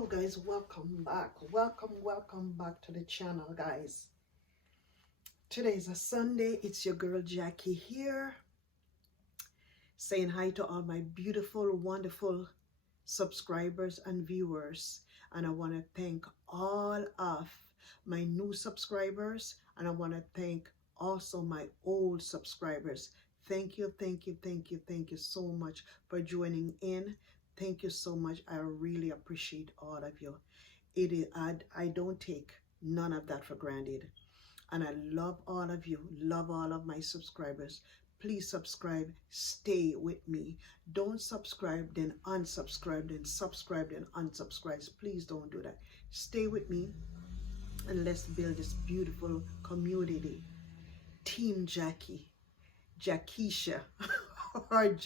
Hello guys, welcome back to the channel, guys. Today is a Sunday. It's your girl Jackie here, saying hi to all my beautiful, wonderful subscribers and viewers. And I want to thank all of my new subscribers, and I want to thank also my old subscribers. Thank you so much for joining in. Thank you so much. I really appreciate all of you. I don't take none of that for granted. And I love all of you, love all of my subscribers. Please subscribe, stay with me. Don't subscribe, then unsubscribe, then subscribe, then unsubscribe. Please don't do that. Stay with me and let's build this beautiful community. Team Jackie, Jackisha, or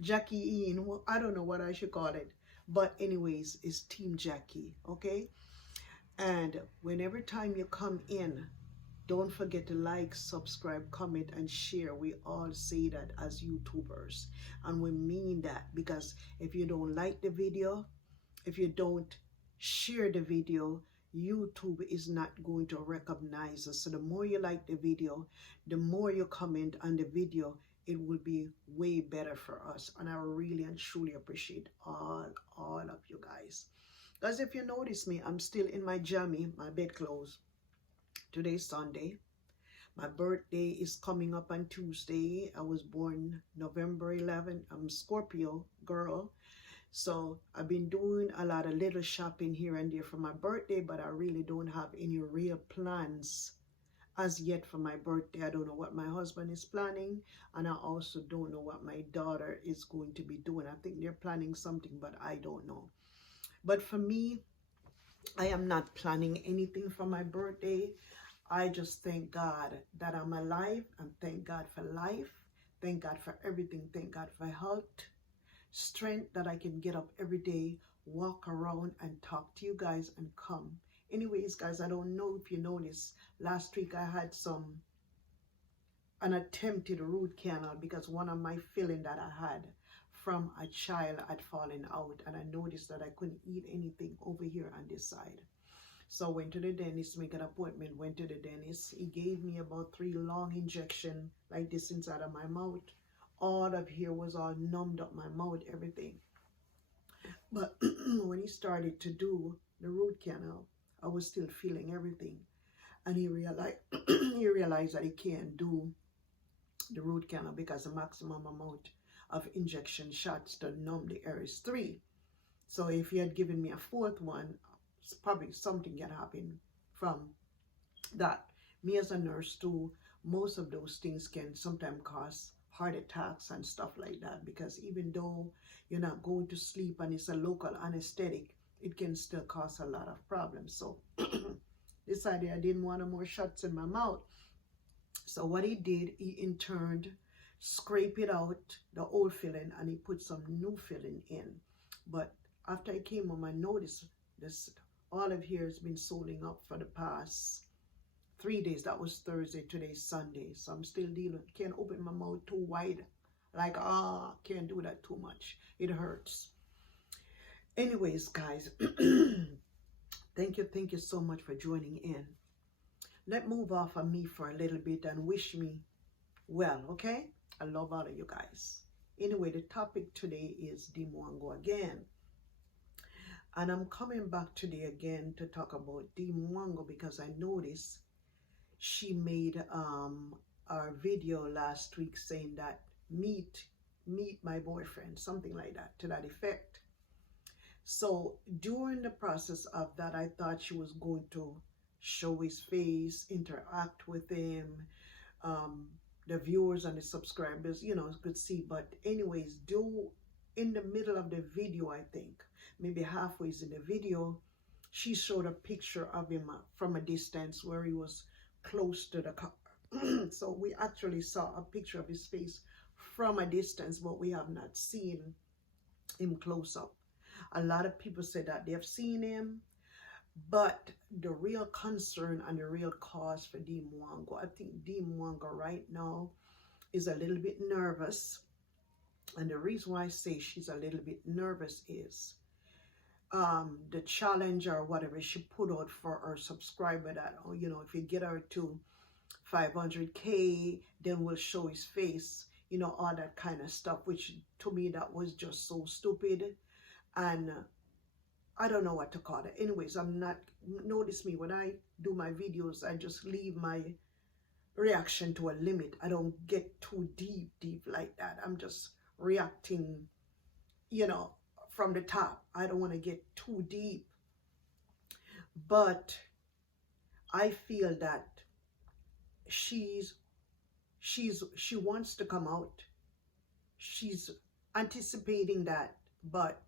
Jackie Ian. Well, I don't know what I should call it. But anyways, it's Team Jackie, okay? And whenever time you come in, don't forget to like, subscribe, comment, and share. We all say that as YouTubers. And we mean that, because if you don't like the video, if you don't share the video, YouTube is not going to recognize us. So the more you like the video, the more you comment on the video, it will be way better for us. And I really and truly appreciate all of you guys. Because if you notice me, I'm still in my jammy, my bedclothes. Today's Sunday. My birthday is coming up on Tuesday. I was born November 11th. I'm a Scorpio girl. So I've been doing a lot of little shopping here and there for my birthday, but I really don't have any real plans as yet for my birthday. I don't know what my husband is planning, and I also don't know what my daughter is going to be doing. I think they're planning something, but I don't know. But for me, I am not planning anything for my birthday. I just thank God that I'm alive, and thank God for life. Thank God for everything. Thank God for health, strength that I can get up every day, walk around and talk to you guys and come. Anyways, guys, I don't know if you noticed, last week I had an attempted root canal because one of my filling that I had from a child had fallen out, and I noticed that I couldn't eat anything over here on this side. So I went to the dentist, make an appointment, went to the dentist. He gave me about 3 long injections like this inside of my mouth. All of here was all numbed up, my mouth, everything. But when he started to do the root canal, I was still feeling everything. And he realized that he can't do the root canal because the maximum amount of injection shots to numb the area is 3. So if he had given me a 4th one, probably something can happen from that. Me as a nurse too, most of those things can sometimes cause heart attacks and stuff like that, because even though you're not going to sleep and it's a local anesthetic, it can still cause a lot of problems. So decided I didn't want no more shots in my mouth. So what he did, he in turn scrape it out, the old filling, and he put some new filling in. But after I came home, I noticed this olive here has been swelling up for the past 3 days. That was Thursday, today's Sunday. So I'm still dealing. Can't open my mouth too wide. Like, can't do that too much. It hurts. Anyways, guys, thank you so much for joining in. Let's move off of me for a little bit and wish me well, okay? I love all of you guys. Anyway, the topic today is Dee Mwango again. And I'm coming back today again to talk about Dee Mwango because I noticed she made our video last week saying that meet my boyfriend, something like that, to that effect. So during the process of that, I thought she was going to show his face, interact with him, the viewers and the subscribers, you know, could see. But anyways, in the middle of the video, I think, maybe halfway in the video, she showed a picture of him from a distance where he was close to the car. So we actually saw a picture of his face from a distance, but we have not seen him close up. A lot of people say that they have seen him, but the real concern and the real cause for Dee Mwango, I think Dee Mwango right now is a little bit nervous. And the reason why I say she's a little bit nervous is the challenge or whatever she put out for her subscriber, that, oh, you know, if you get her to 500K, then we'll show his face, you know, all that kind of stuff, which to me, that was just so stupid. And I don't know what to call it. Anyways, I'm not, notice me, when I do my videos, I just leave my reaction to a limit. I don't get too deep like that. I'm just reacting, you know, from the top. I don't want to get too deep. But I feel that she wants to come out. She's anticipating that, but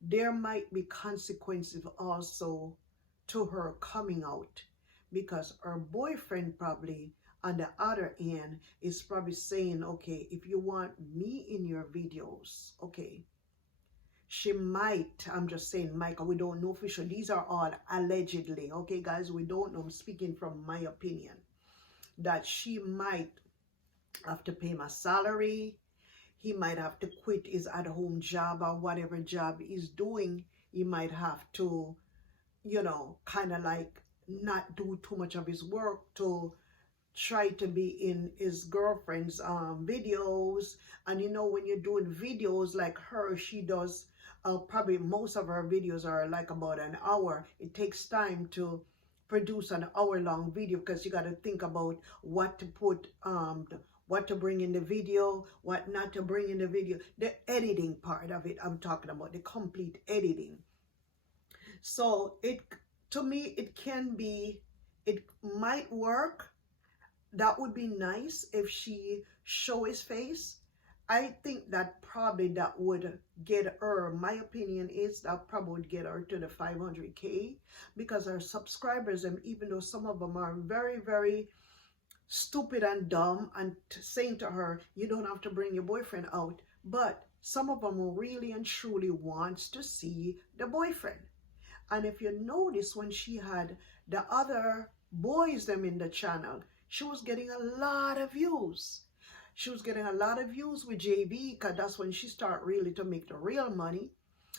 there might be consequences also to her coming out, because her boyfriend probably on the other end is probably saying, okay, if you want me in your videos, okay, she might, I'm just saying, Michael, we don't know for sure. These are all allegedly, okay, guys, we don't know. I'm speaking from my opinion, that she might have to pay him a salary. He might have to quit his at-home job or whatever job he's doing. He might have to, you know, kind of like not do too much of his work to try to be in his girlfriend's videos. And you know, when you're doing videos like her, she does, probably most of her videos are like about an hour. It takes time to produce an hour-long video, because you got to think about what to put, what to bring in the video, what not to bring in the video. The editing part of it, I'm talking about the complete editing. So it, to me, it can be, it might work. That would be nice if she show his face. I think that probably that would get her, my opinion is that probably would get her to the 500K, because her subscribers, and even though some of them are very, very stupid and dumb and saying to her, you don't have to bring your boyfriend out, but some of them really and truly wants to see the boyfriend. And if you notice, when she had the other boys them in the channel, she was getting a lot of views. She was getting a lot of views with JB, because that's when she started really to make the real money.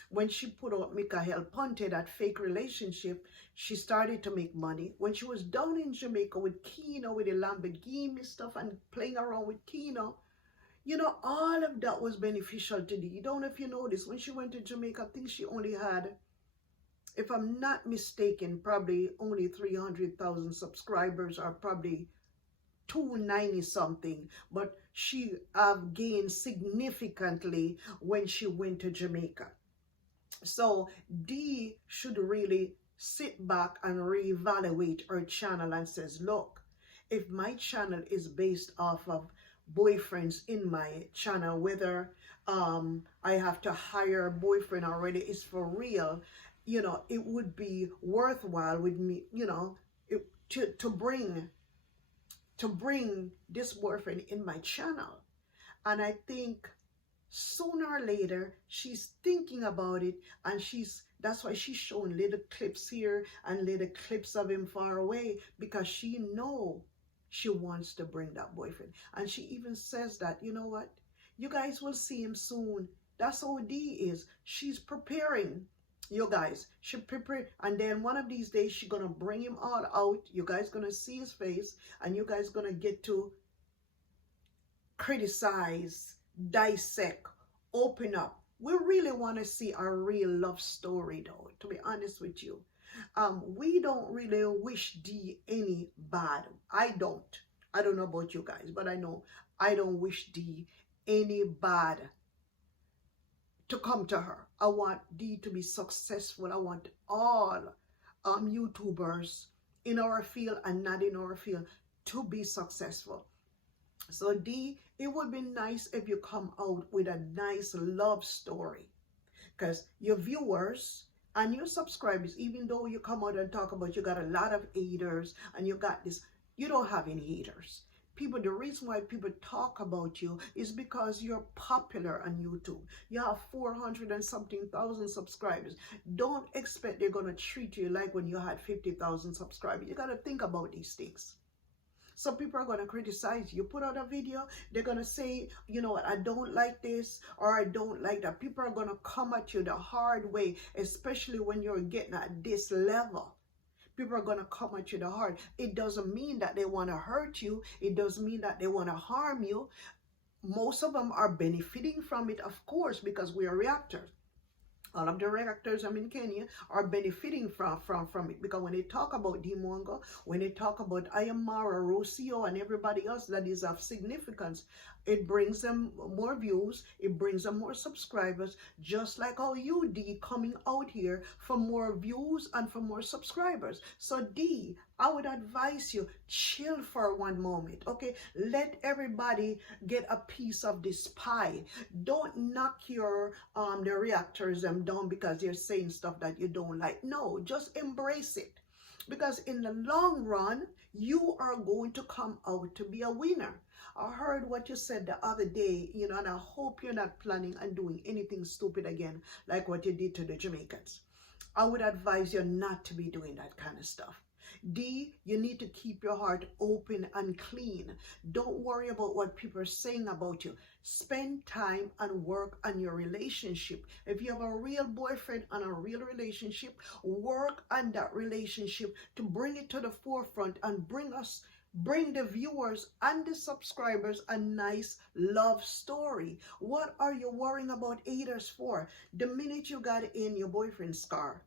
When she put out Mikael Ponte, that fake relationship, she started to make money. When she was down in Jamaica with Kino, with the Lamborghini stuff and playing around with Kino, you know, all of that was beneficial to Dee. You don't know if you noticed, when she went to Jamaica, I think she only had, if I'm not mistaken, probably only 300,000 subscribers, or probably 290 something, but she gained significantly when she went to Jamaica. So Dee should really sit back and reevaluate her channel and says, look, if my channel is based off of boyfriends in my channel, whether I have to hire a boyfriend already is for real, you know, it would be worthwhile with me, you know, to bring this boyfriend in my channel. And I think sooner or later she's thinking about it, and that's why she's showing little clips here and little clips of him far away, because she know she wants to bring that boyfriend. And she even says that, you know what, you guys will see him soon. That's how Dee is. She's preparing. You guys, she prepared, and then one of these days she's gonna bring him all out. You guys gonna see his face, and you guys gonna get to criticize, dissect, open up. We really want to see a real love story, though, to be honest with you. We don't really wish Dee any bad. I don't know about you guys, but I know I don't wish Dee any bad to come to her. I want Dee to be successful. I want all YouTubers in our field and not in our field to be successful. So Dee, it would be nice if you come out with a nice love story, because your viewers and your subscribers, even though you come out and talk about you got a lot of haters and you got this, you don't have any haters. People, the reason why people talk about you is because you're popular on YouTube. You have 400 and something thousand subscribers. Don't expect they're going to treat you like when you had 50,000 subscribers. You got to think about these things. Some people are going to criticize you. Put out a video, they're going to say, you know what, I don't like this or I don't like that. People are going to come at you the hard way, especially when you're getting at this level. People are going to come at you the hard. It doesn't mean that they want to hurt you. It doesn't mean that they want to harm you. Most of them are benefiting from it, of course, because we are reactors. All of the reactors in Kenya are benefiting from it, because when they talk about Dee Mwango, when they talk about Ayamara, Rocio, and everybody else that is of significance, it brings them more views, it brings them more subscribers, just like how you, Dee, coming out here for more views and for more subscribers. So Dee, I would advise you, chill for one moment, okay? Let everybody get a piece of this pie. Don't knock your the reactors down because they're saying stuff that you don't like. No, just embrace it. Because in the long run, you are going to come out to be a winner. I heard what you said the other day, you know, and I hope you're not planning on doing anything stupid again, like what you did to the Jamaicans. I would advise you not to be doing that kind of stuff. Dee, you need to keep your heart open and clean. Don't worry about what people are saying about you. Spend time and work on your relationship. If you have a real boyfriend and a real relationship, work on that relationship to bring it to the forefront and bring the viewers and the subscribers a nice love story. What are you worrying about haters for? The minute you got in your boyfriend's car,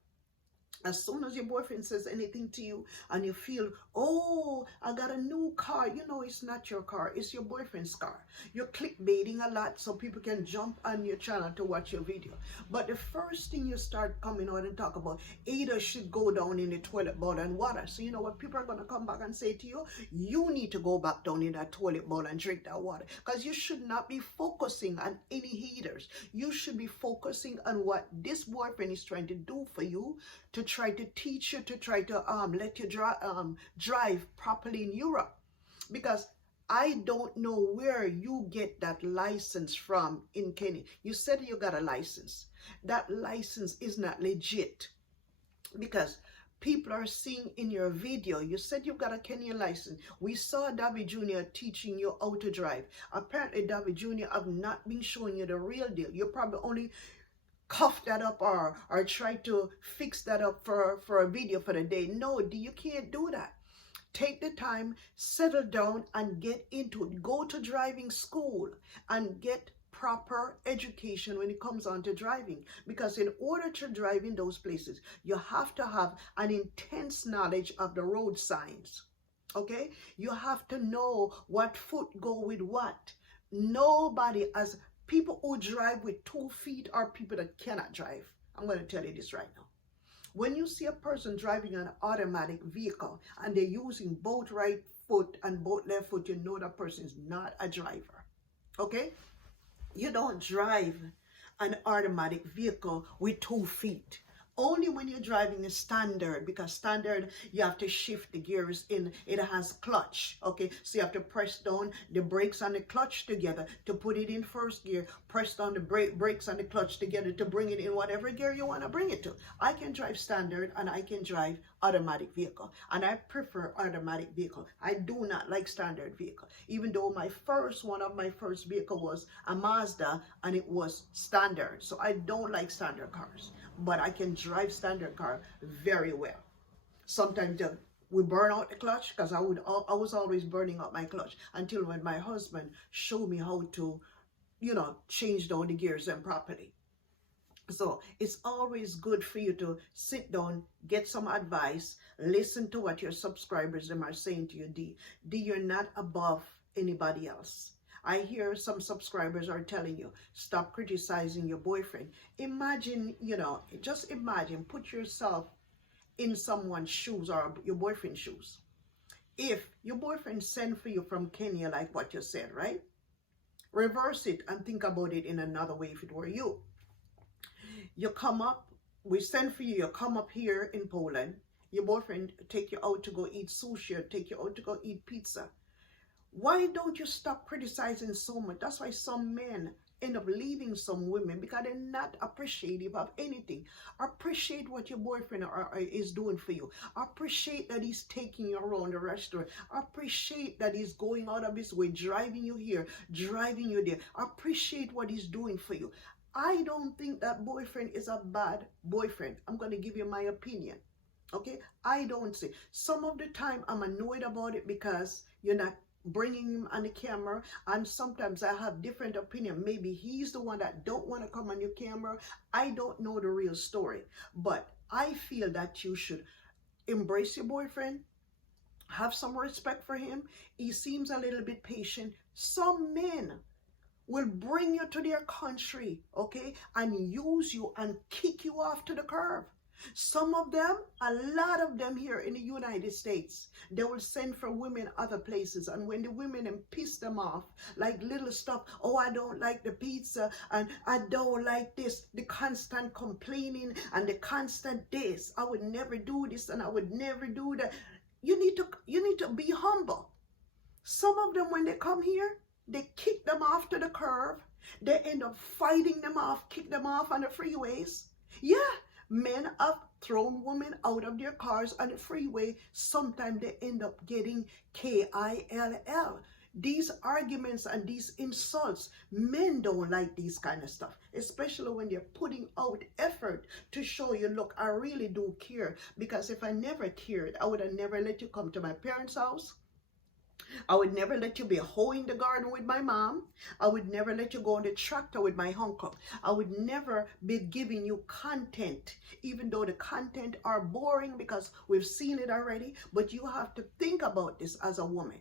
as soon as your boyfriend says anything to you and you feel, oh, I got a new car, you know it's not your car, it's your boyfriend's car. You're clickbaiting a lot so people can jump on your channel to watch your video. But the first thing you start coming out and talk about, haters should go down in the toilet bowl and water. So you know what people are going to come back and say to you? You need to go back down in that toilet bowl and drink that water. Because you should not be focusing on any haters. You should be focusing on what this boyfriend is trying to do for you, to try to teach you, to try to let you drive properly in Europe. Because I don't know where you get that license from in Kenya. You said you got a license. That license is not legit, because people are seeing in your video, you said you got a Kenya license. We saw David Jr. teaching you how to drive. Apparently David Jr. have not been showing you the real deal. You probably only cuff that up or try to fix that up for a video for the day. No, you can't do that. Take the time, settle down and get into it. Go to driving school and get proper education when it comes on to driving, because in order to drive in those places, you have to have an intense knowledge of the road signs. Okay, you have to know what foot go with what. Nobody, as people who drive with 2 feet, are people that cannot drive. I'm going to tell you this right now. When you see a person driving an automatic vehicle and they're using both right foot and both left foot, you know that person is not a driver. Okay? You don't drive an automatic vehicle with 2 feet. Only when you're driving a standard, because standard, you have to shift the gears in. It has clutch, okay? So you have to press down the brakes and the clutch together to put it in first gear, press down the brakes and the clutch together to bring it in whatever gear you want to bring it to. I can drive standard and I can drive automatic vehicle, and I prefer automatic vehicle. I do not like standard vehicle, even though one of my first vehicle was a Mazda and it was standard. So I don't like standard cars, but I can drive standard car very well. Sometimes we burn out the clutch, because I was always burning out my clutch until when my husband showed me how to, you know, change down the gears and properly. So it's always good for you to sit down, get some advice, listen to what your subscribers are saying to you. Dee, you're not above anybody else. I hear some subscribers are telling you, stop criticizing your boyfriend. Imagine, you know, just imagine, put yourself in someone's shoes or your boyfriend's shoes. If your boyfriend sent for you from Kenya, like what you said, right? Reverse it and think about it in another way if it were you. You come up, we send for you, you come up here in Poland, your boyfriend take you out to go eat sushi or take you out to go eat pizza. Why don't you stop criticizing so much? That's why some men end up leaving some women because they're not appreciative of anything. Appreciate what your boyfriend is doing for you. Appreciate that he's taking you around the restaurant. Appreciate that he's going out of his way, driving you here, driving you there. Appreciate what he's doing for you. I don't think that boyfriend is a bad boyfriend. I'm going to give you my opinion. Okay? I don't say. Some of the time I'm annoyed about it because you're not bringing him on the camera, and sometimes I have different opinion. Maybe he's the one that don't want to come on your camera. I don't know the real story, but I feel that you should embrace your boyfriend, have some respect for him. He seems a little bit patient. Some men will bring you to their country, okay, and use you and kick you off to the curb. Some of them, a lot of them here in the United States, they will send for women other places, and when the women piss them off, like little stuff, oh, I don't like the pizza, and I don't like this, the constant complaining and the constant this, I would never do this and I would never do that. You need to be humble. Some of them, when they come here, they kick them off to the curb. They end up fighting them off, kick them off on the freeways. Yeah. Men have thrown women out of their cars on the freeway. Sometimes they end up getting KILL. These arguments and these insults, men don't like these kind of stuff, especially when they're putting out effort to show you, look, I really do care. Because if I never cared, I would have never let you come to my parents' house. I would never let you be hoeing the garden with my mom. I would never let you go on the tractor with my uncle. I would never be giving you content, even though the content are boring because we've seen it already. But you have to think about this as a woman.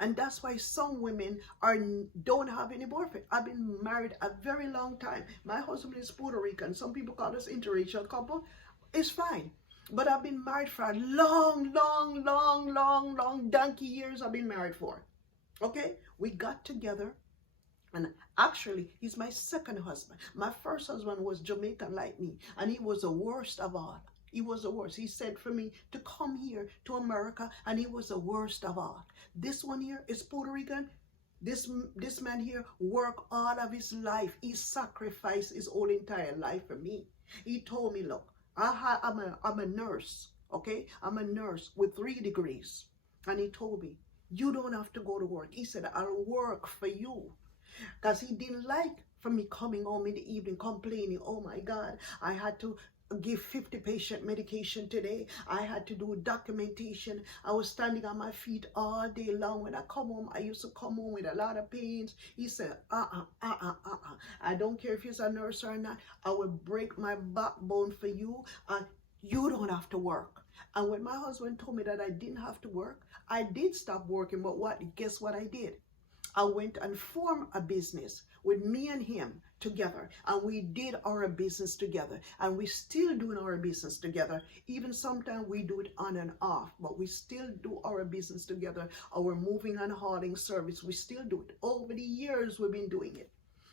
And that's why some women don't have any boyfriend. I've been married a very long time. My husband is Puerto Rican. Some people call us interracial couple. It's fine. But I've been married for a long donkey years. I've been married for. Okay? We got together. And actually, he's my second husband. My first husband was Jamaican like me. And he was the worst of all. He was the worst. He said for me to come here to America. And he was the worst of all. This one here is Puerto Rican. This man here worked all of his life. He sacrificed his whole entire life for me. He told me, look, I'm a nurse, okay? I'm a nurse with 3 degrees. And he told me, you don't have to go to work. He said, I'll work for you. Because he didn't like for me coming home in the evening complaining, oh my God, I had to give 50 patient medication today. I had to do documentation. I was standing on my feet all day long. When I come home, I used to come home with a lot of pains. He said, I don't care if you're a nurse or not. I will break my backbone for you. You don't have to work. And when my husband told me that I didn't have to work, I did stop working. But guess what I did? I went and formed a business with me and him together, and we did our business together, and we still doing our business together. Even sometimes we do it on and off, but we still do our business together. Our moving and hauling service, we still do it. Over the years we've been doing it,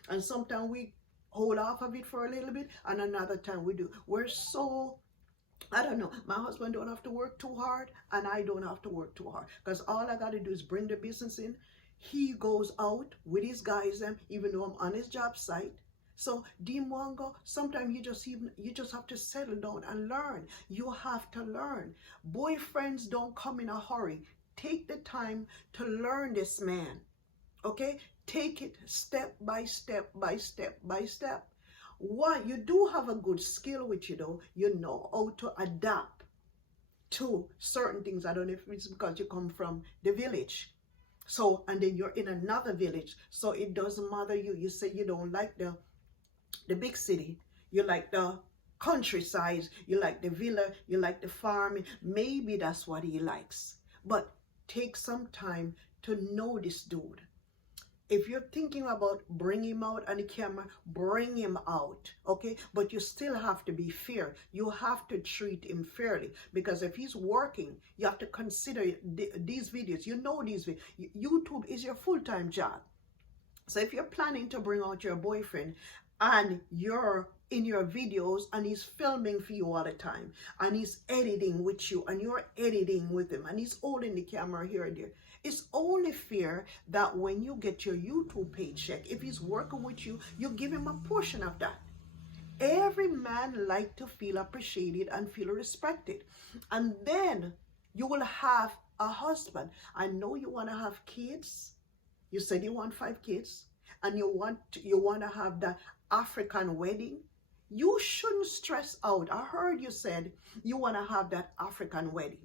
and sometimes we hold off of it for a little bit, and another time we do. We're so, I don't know, my husband don't have to work too hard, and I don't have to work too hard, because all I got to do is bring the business in. He goes out with his guys, even though I'm on his job site. So Dee Mwango, sometimes you just have to settle down and learn. You have to learn. Boyfriends don't come in a hurry. Take the time to learn this man. Okay? Take it step by step by step by step. One, you do have a good skill with you though. You know how to adapt to certain things. I don't know if it's because you come from the village. So, and then you're in another village, so it doesn't matter you. You say you don't like the big city, you like the countryside, you like the villa, you like the farm. Maybe that's what he likes. But take some time to know this dude. If you're thinking about bringing him out on the camera, bring him out, okay? But you still have to be fair. You have to treat him fairly, because if he's working, you have to consider these videos. You know these videos. YouTube is your full-time job. So if you're planning to bring out your boyfriend and you're in your videos, and he's filming for you all the time, and he's editing with you, and you're editing with him, and he's holding the camera here and there. It's only fair that when you get your YouTube paycheck, if he's working with you, you give him a portion of that. Every man like to feel appreciated and feel respected. And then you will have a husband. I know you want to have kids. You said you want 5 kids, and you want to have that African wedding. You shouldn't stress out. I heard you said you want to have that African wedding.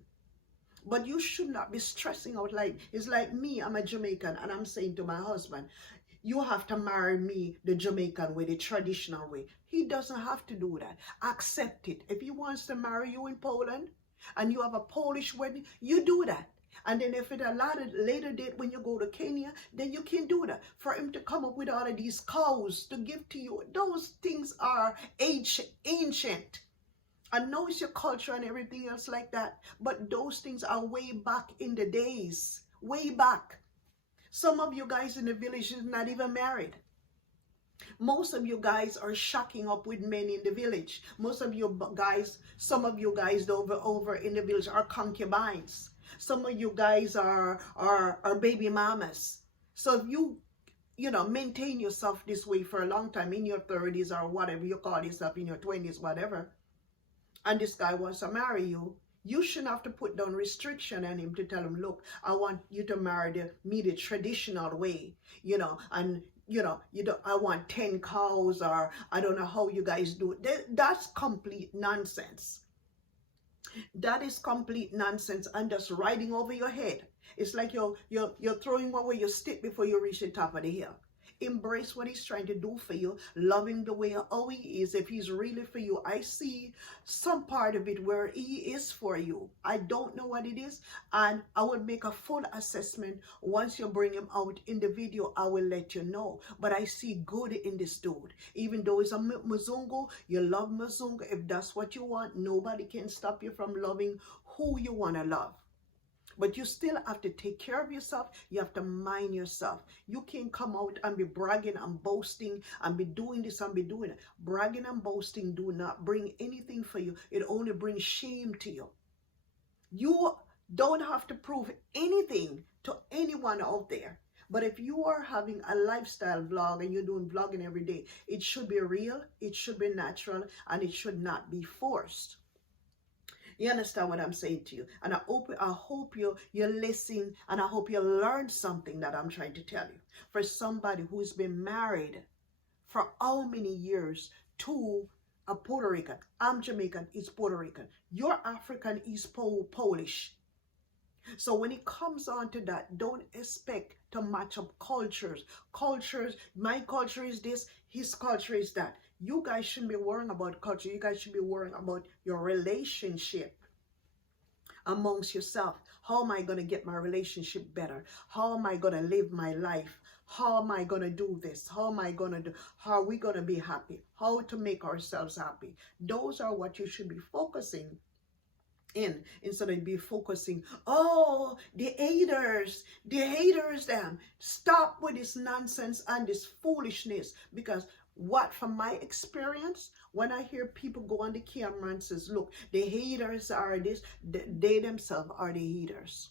But you should not be stressing out. Like, it's like me, I'm a Jamaican, and I'm saying to my husband, you have to marry me the Jamaican way, the traditional way. He doesn't have to do that. Accept it. If he wants to marry you in Poland and you have a Polish wedding, you do that. And then if it's a later date when you go to Kenya, then you can do that. For him to come up with all of these cows to give to you, those things are ancient. I know it's your culture and everything else like that, but those things are way back in the days, way back. Some of you guys in the village is not even married. Most of you guys are shacking up with men in the village. Most of you guys, some of you guys over in the village are concubines. Some of you guys are baby mamas. So if you maintain yourself this way for a long time, in your 30s or whatever you call yourself, in your 20s, whatever, and this guy wants to marry you, you shouldn't have to put down restriction on him to tell him, look, I want you to marry me the traditional way, and I want 10 cows, or I don't know how you guys do it. That's complete nonsense. That is complete nonsense and just riding over your head. It's like you're throwing away your stick before you reach the top of the hill. Embrace what he's trying to do for you. Love him the way how he is. If he's really for you, I see some part of it where he is for you. I don't know what it is, and I will make a full assessment once you bring him out in the video. I will let you know. But I see good in this dude. Even though he's a muzungu, you love muzungu. If that's what you want, nobody can stop you from loving who you want to love. But you still have to take care of yourself. You have to mind yourself. You can't come out and be bragging and boasting and be doing this and be doing it. Bragging and boasting do not bring anything for you. It only brings shame to you. You don't have to prove anything to anyone out there. But if you are having a lifestyle vlog and you're doing vlogging every day, it should be real, it should be natural, and it should not be forced. You understand what I'm saying to you? And I hope you listen, and I hope you learned something that I'm trying to tell you. For somebody who's been married for how many years to a Puerto Rican. I'm Jamaican, he's Puerto Rican. You're African, he's Polish. So when it comes on to that, don't expect to match up cultures. My culture is this, his culture is that. You guys shouldn't be worrying about culture. You guys should be worrying about your relationship amongst yourself. How am I going to get my relationship better? How am I going to live my life? How am I going to do this? How are we going to be happy? How to make ourselves happy? Those are what you should be focusing in, instead of be focusing, oh, the haters, them. Stop with this nonsense and this foolishness, because from my experience, when I hear people go on the camera and says, look, the haters are this, they themselves are the haters.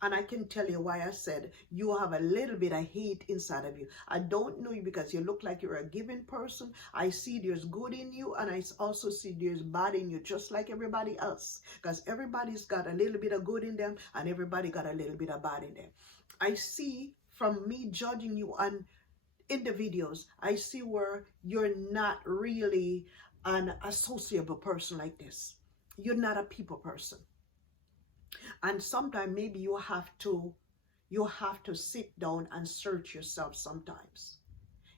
And I can tell you why I said you have a little bit of hate inside of you. I don't know you because you look like you're a giving person. I see there's good in you, and I also see there's bad in you, just like everybody else. Because everybody's got a little bit of good in them, and everybody got a little bit of bad in them. I see from me judging you in the videos, I see where you're not really an associable person like this. You're not a people person. And sometimes maybe you have to sit down and search yourself sometimes.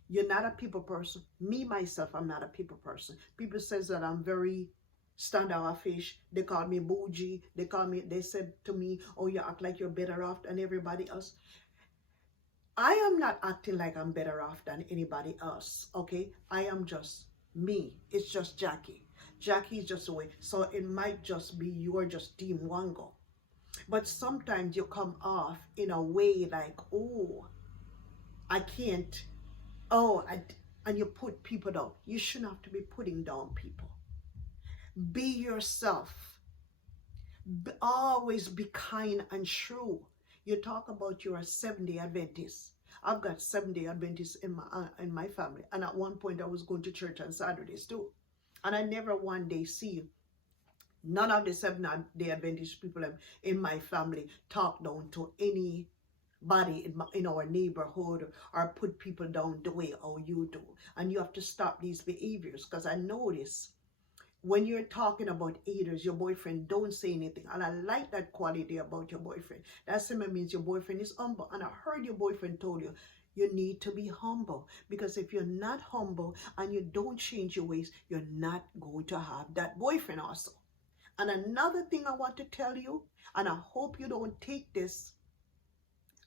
You're not a people person. Me, myself, I'm not a people person. People says that I'm very standoffish. They call me bougie. They said to me, oh, you act like you're better off than everybody else. I am not acting like I'm better off than anybody else, okay? I am just me. It's just Jackie. Jackie is just a way. So it might just be you're just Dee Mwango. But sometimes you come off in a way like, oh, I can't, oh, and you put people down. You shouldn't have to be putting down people. Be yourself. Always be kind and true. You talk about you're a 7-day Adventist. I've got 7-day Adventists in my family. And at one point I was going to church on Saturdays too. And I never one day see none of the 7-day Adventist people in my family talk down to anybody in our neighborhood or put people down the way how you do. And you have to stop these behaviors, because I notice when you're talking about haters, your boyfriend don't say anything. And I like that quality about your boyfriend. That simply means your boyfriend is humble. And I heard your boyfriend told you, you need to be humble. Because if you're not humble and you don't change your ways, you're not going to have that boyfriend also. And another thing I want to tell you, and I hope you don't take this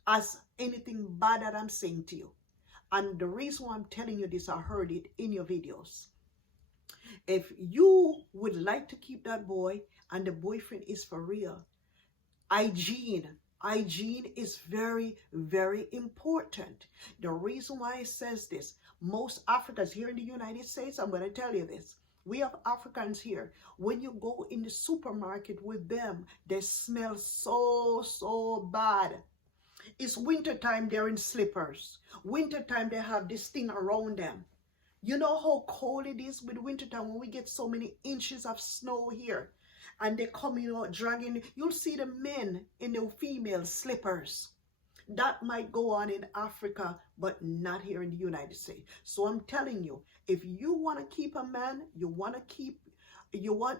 as anything bad that I'm saying to you. And the reason why I'm telling you this, I heard it in your videos. If you would like to keep that boy and the boyfriend is for real, hygiene is very, very important. The reason why it says this, most Africans here in the United States, I'm going to tell you this. We have Africans here. When you go in the supermarket with them, they smell so bad. It's wintertime, they're in slippers. Wintertime, they have this thing around them. You know how cold it is with wintertime when we get so many inches of snow here. And they come, dragging. You'll see the men in the female slippers. That might go on in Africa, but not here in the United States. So I'm telling you, if you want to keep a man, you want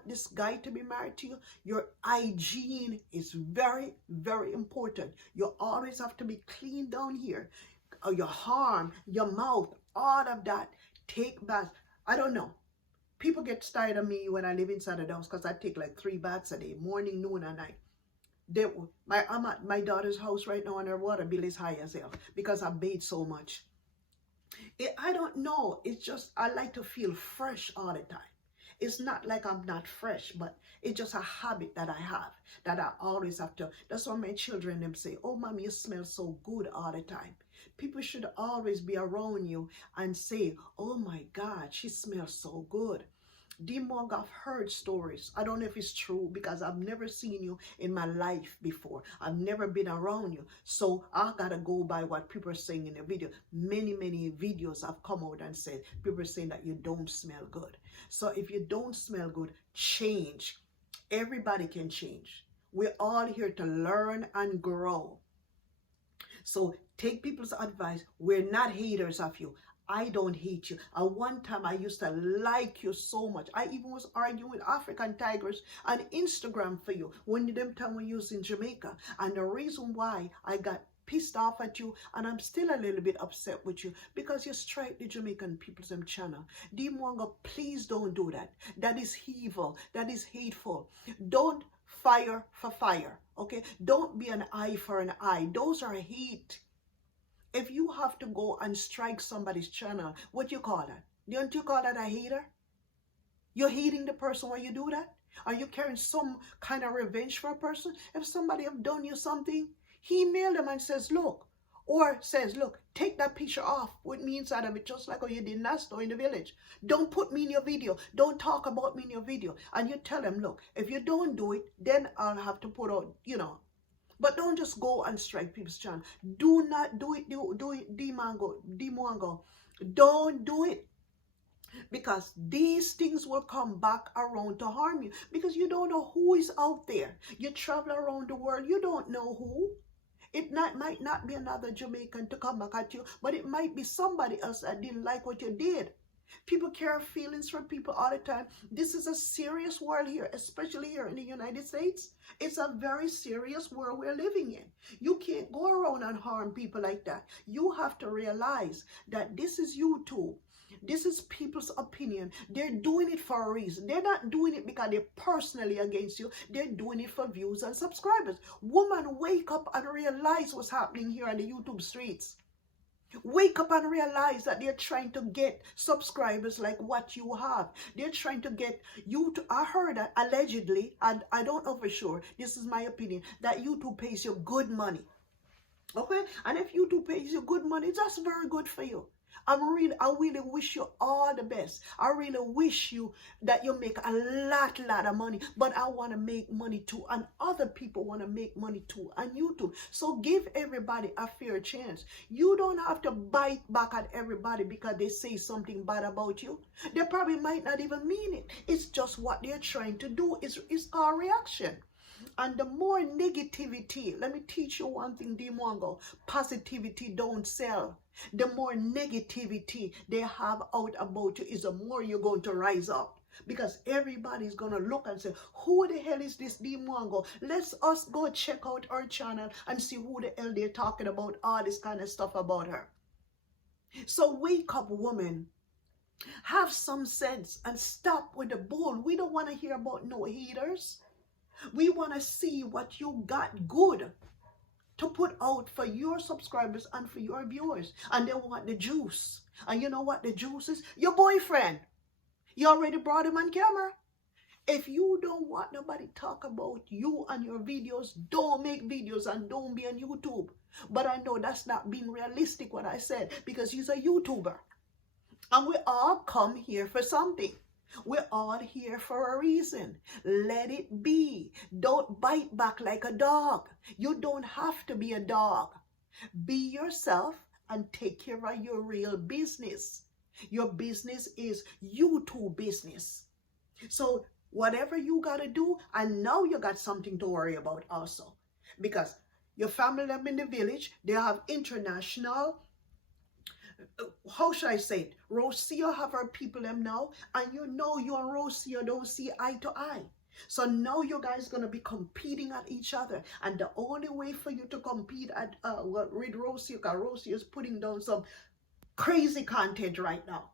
this guy to be married to you, your hygiene is very, very important. You always have to be clean down here. Your arm, your mouth, all of that. Take baths. I don't know. People get tired of me when I live inside the house because I take like 3 baths a day, morning, noon, and night. I'm at my daughter's house right now and her water bill is high as hell because I bathe so much. I don't know. It's just I like to feel fresh all the time. It's not like I'm not fresh, but it's just a habit that I have, that I always have to. That's why my children them say, oh, mommy, you smell so good all the time. People should always be around you and say, oh my God, she smells so good. Dee Mwango, I've heard stories. I don't know if it's true because I've never seen you in my life before. I've never been around you. So I gotta go by what people are saying in the video. Many videos have come out and said, people are saying that you don't smell good. So if you don't smell good, change. Everybody can change. We're all here to learn and grow. So take people's advice. We're not haters of you. I don't hate you. At one time, I used to like you so much. I even was arguing with African Tigers on Instagram for you when them time we used in Jamaica. And the reason why I got pissed off at you, and I'm still a little bit upset with you, because you strike the Jamaican people's channel. Dee Mwango, please don't do that. That is evil. That is hateful. Don't fire for fire, okay? Don't be an eye for an eye. Those are hate. If you have to go and strike somebody's channel, what you call that? Don't you call that a hater? You're hating the person when you do that? Are you carrying some kind of revenge for a person? If somebody have done you something, email them and says, look, or says, look, take that picture off with me inside of it, just like how you did last time in the village. Don't put me in your video. Don't talk about me in your video. And you tell them, look, if you don't do it, then I'll have to put out, But don't just go and strike people's channel. Do not do it. Do it, Dee Mwango. Don't do it. Because these things will come back around to harm you. Because you don't know who is out there. You travel around the world. You don't know who. It might not be another Jamaican to come back at you, but it might be somebody else that didn't like what you did. People carry feelings from people all the time. This is a serious world here, especially here in the United States. It's a very serious world we're living in. You can't go around and harm people like that. You have to realize that this is YouTube. This is people's opinion. They're doing it for a reason. They're not doing it because they're personally against you. They're doing it for views and subscribers. Woman, wake up and realize what's happening here on the YouTube streets. Wake up and realize that they're trying to get subscribers like what you have. They're trying to get you to, I heard that allegedly, and I don't know for sure, this is my opinion, that YouTube pays you good money. Okay? And if YouTube pays you good money, that's very good for you. I really wish you all the best. I really wish you that you make a lot of money. But I want to make money too, and other people want to make money too on YouTube. So give everybody a fair chance. You don't have to bite back at everybody because they say something bad about you. They probably might not even mean it. It's just what they're trying to do. It's our reaction. And the more negativity, let me teach you one thing, Dee Mwango, positivity don't sell. The more negativity they have out about you is the more you're going to rise up. Because everybody's going to look and say, who the hell is this Dee Mwango? Let's us go check out her channel and see who the hell they're talking about, all this kind of stuff about her. So wake up, woman. Have some sense and stop with the bull. We don't want to hear about no haters. We want to see what you got good to put out for your subscribers and for your viewers. And they want the juice. And you know what the juice is? Your boyfriend. You already brought him on camera. If you don't want nobody talk about you and your videos, don't make videos and don't be on YouTube. But I know that's not being realistic what I said, because he's a YouTuber. And we all come here for something. We're all here for a reason. Let it be. Don't bite back like a dog. You don't have to be a dog. Be yourself and take care of your real business. Your business is YouTube business. So whatever you got to do, and now you got something to worry about also. Because your family them in the village, they have international, how should I say it? Rocio have her people them now, and you know you and Rocio don't see eye to eye. So now you guys gonna be competing at each other, and the only way for you to compete at with Rocio, because Rocio is putting down some crazy content right now.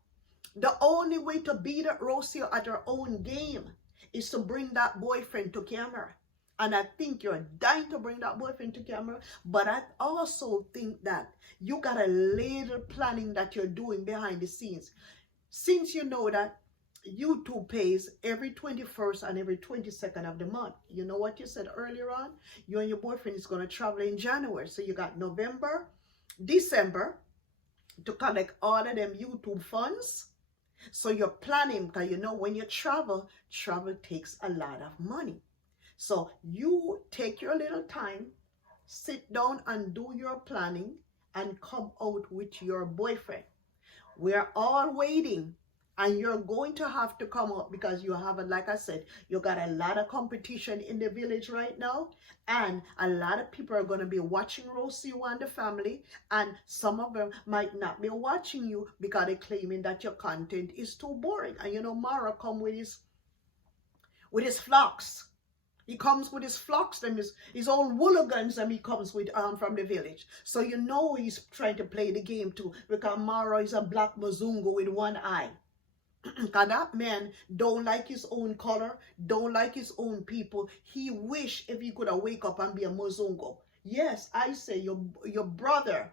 The only way to beat Rocio at her own game is to bring that boyfriend to camera. And I think you're dying to bring that boyfriend to camera. But I also think that you got a little planning that you're doing behind the scenes. Since you know that YouTube pays every 21st and every 22nd of the month. You know what you said earlier on? You and your boyfriend is going to travel in January. So you got November, December to collect all of them YouTube funds. So you're planning, because you know when you travel takes a lot of money. So you take your little time, sit down and do your planning and come out with your boyfriend. We're all waiting, and you're going to have to come out because you have, like I said, you got a lot of competition in the village right now, and a lot of people are going to be watching Rocio and the family, and some of them might not be watching you because they're claiming that your content is too boring. And you know, Mara come with his flocks. He comes with his flocks, them his own woolligans, and he comes with from the village. So you know he's trying to play the game too, because Mara is a black muzungu with one eye. Because that man don't like his own color, don't like his own people. He wish if he could have wake up and be a muzungu. Yes, I say your brother.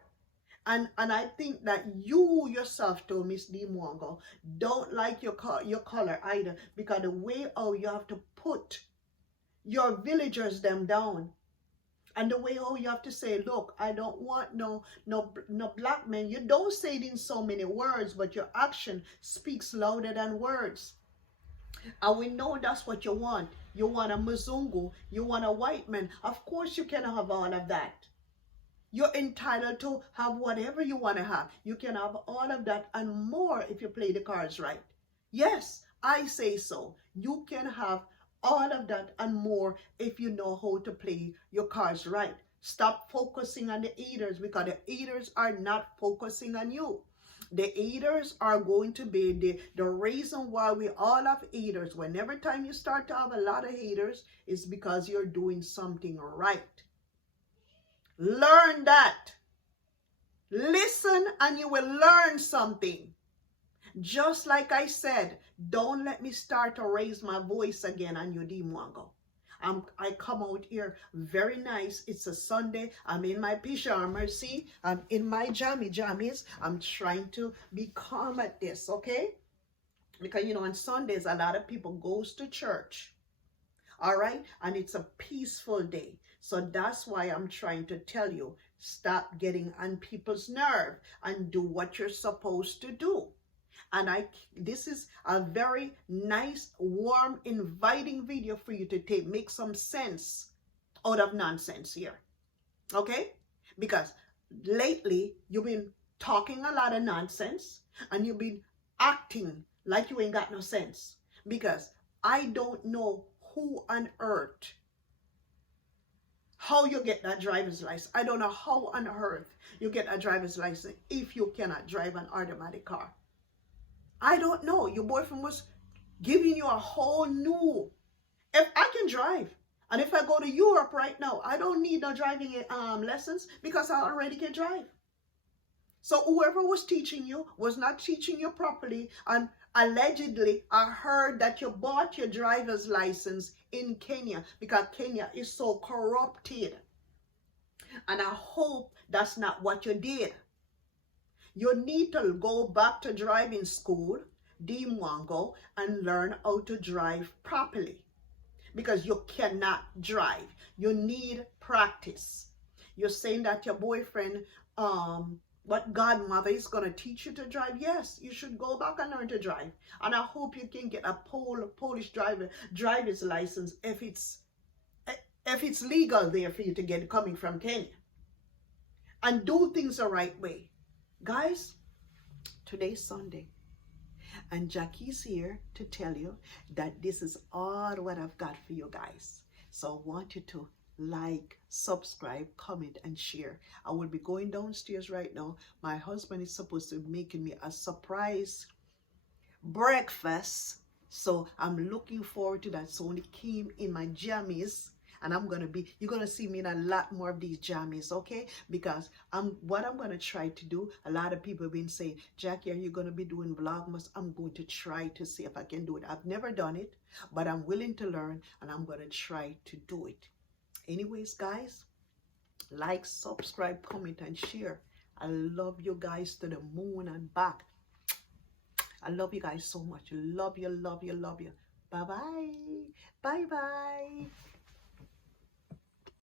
And I think that you yourself told Miss Dee Mwango don't like your color either, because the way how you have to put your villagers them down, and the way how you have to say, look, I don't want no black men. You don't say it in so many words, but your action speaks louder than words. And we know that's what you want. You want a muzungu, you want a white man. Of course you can have all of that. You're entitled to have whatever you want to have. You can have all of that and more if you play the cards right. Yes, I say so. You can have all of that and more if you know how to play your cards right. Stop focusing on the haters, because the haters are not focusing on you. The haters are going to be the reason why we all have haters. Whenever time you start to have a lot of haters, it's because you're doing something right. Learn that. Listen and you will learn something. Just like I said, don't let me start to raise my voice again on you, Dee Mwango. I come out here very nice. It's a Sunday. I'm in my pajamas. See, I'm in my jammies. I'm trying to be calm at this, okay? Because, you know, on Sundays, a lot of people goes to church. All right? And it's a peaceful day. So that's why I'm trying to tell you, stop getting on people's nerve and do what you're supposed to do. And this is a very nice, warm, inviting video for you to make some sense out of nonsense here. Okay? Because lately you've been talking a lot of nonsense and you've been acting like you ain't got no sense. Because I don't know who on earth, how you get that driver's license. I don't know how on earth you get a driver's license if you cannot drive an automatic car. I don't know. Your boyfriend was giving you a whole new, if I can drive, and if I go to Europe right now, I don't need no driving lessons because I already can drive. So whoever was teaching you was not teaching you properly, and allegedly I heard that you bought your driver's license in Kenya because Kenya is so corrupted. And I hope that's not what you did. You need to go back to driving school, Dee Mwango, and learn how to drive properly. Because you cannot drive. You need practice. You're saying that your boyfriend, what godmother is going to teach you to drive. Yes, you should go back and learn to drive. And I hope you can get a Polish driver's license if it's legal there for you to get coming from Kenya. And do things the right way. Guys, today's Sunday, and Jackie's here to tell you that this is all what I've got for you guys. So I want you to like, subscribe, comment, and share. I will be going downstairs right now. My husband is supposed to be making me a surprise breakfast. So I'm looking forward to that. So when it came in my jammies, and you're gonna see me in a lot more of these jammies, okay? Because what I'm gonna try to do, a lot of people have been saying, Jackie, are you gonna be doing Vlogmas? I'm going to try to see if I can do it. I've never done it, but I'm willing to learn, and I'm gonna try to do it. Anyways, guys, like, subscribe, comment, and share. I love you guys to the moon and back. I love you guys so much. Love you, love you, love you. Bye-bye. Bye-bye.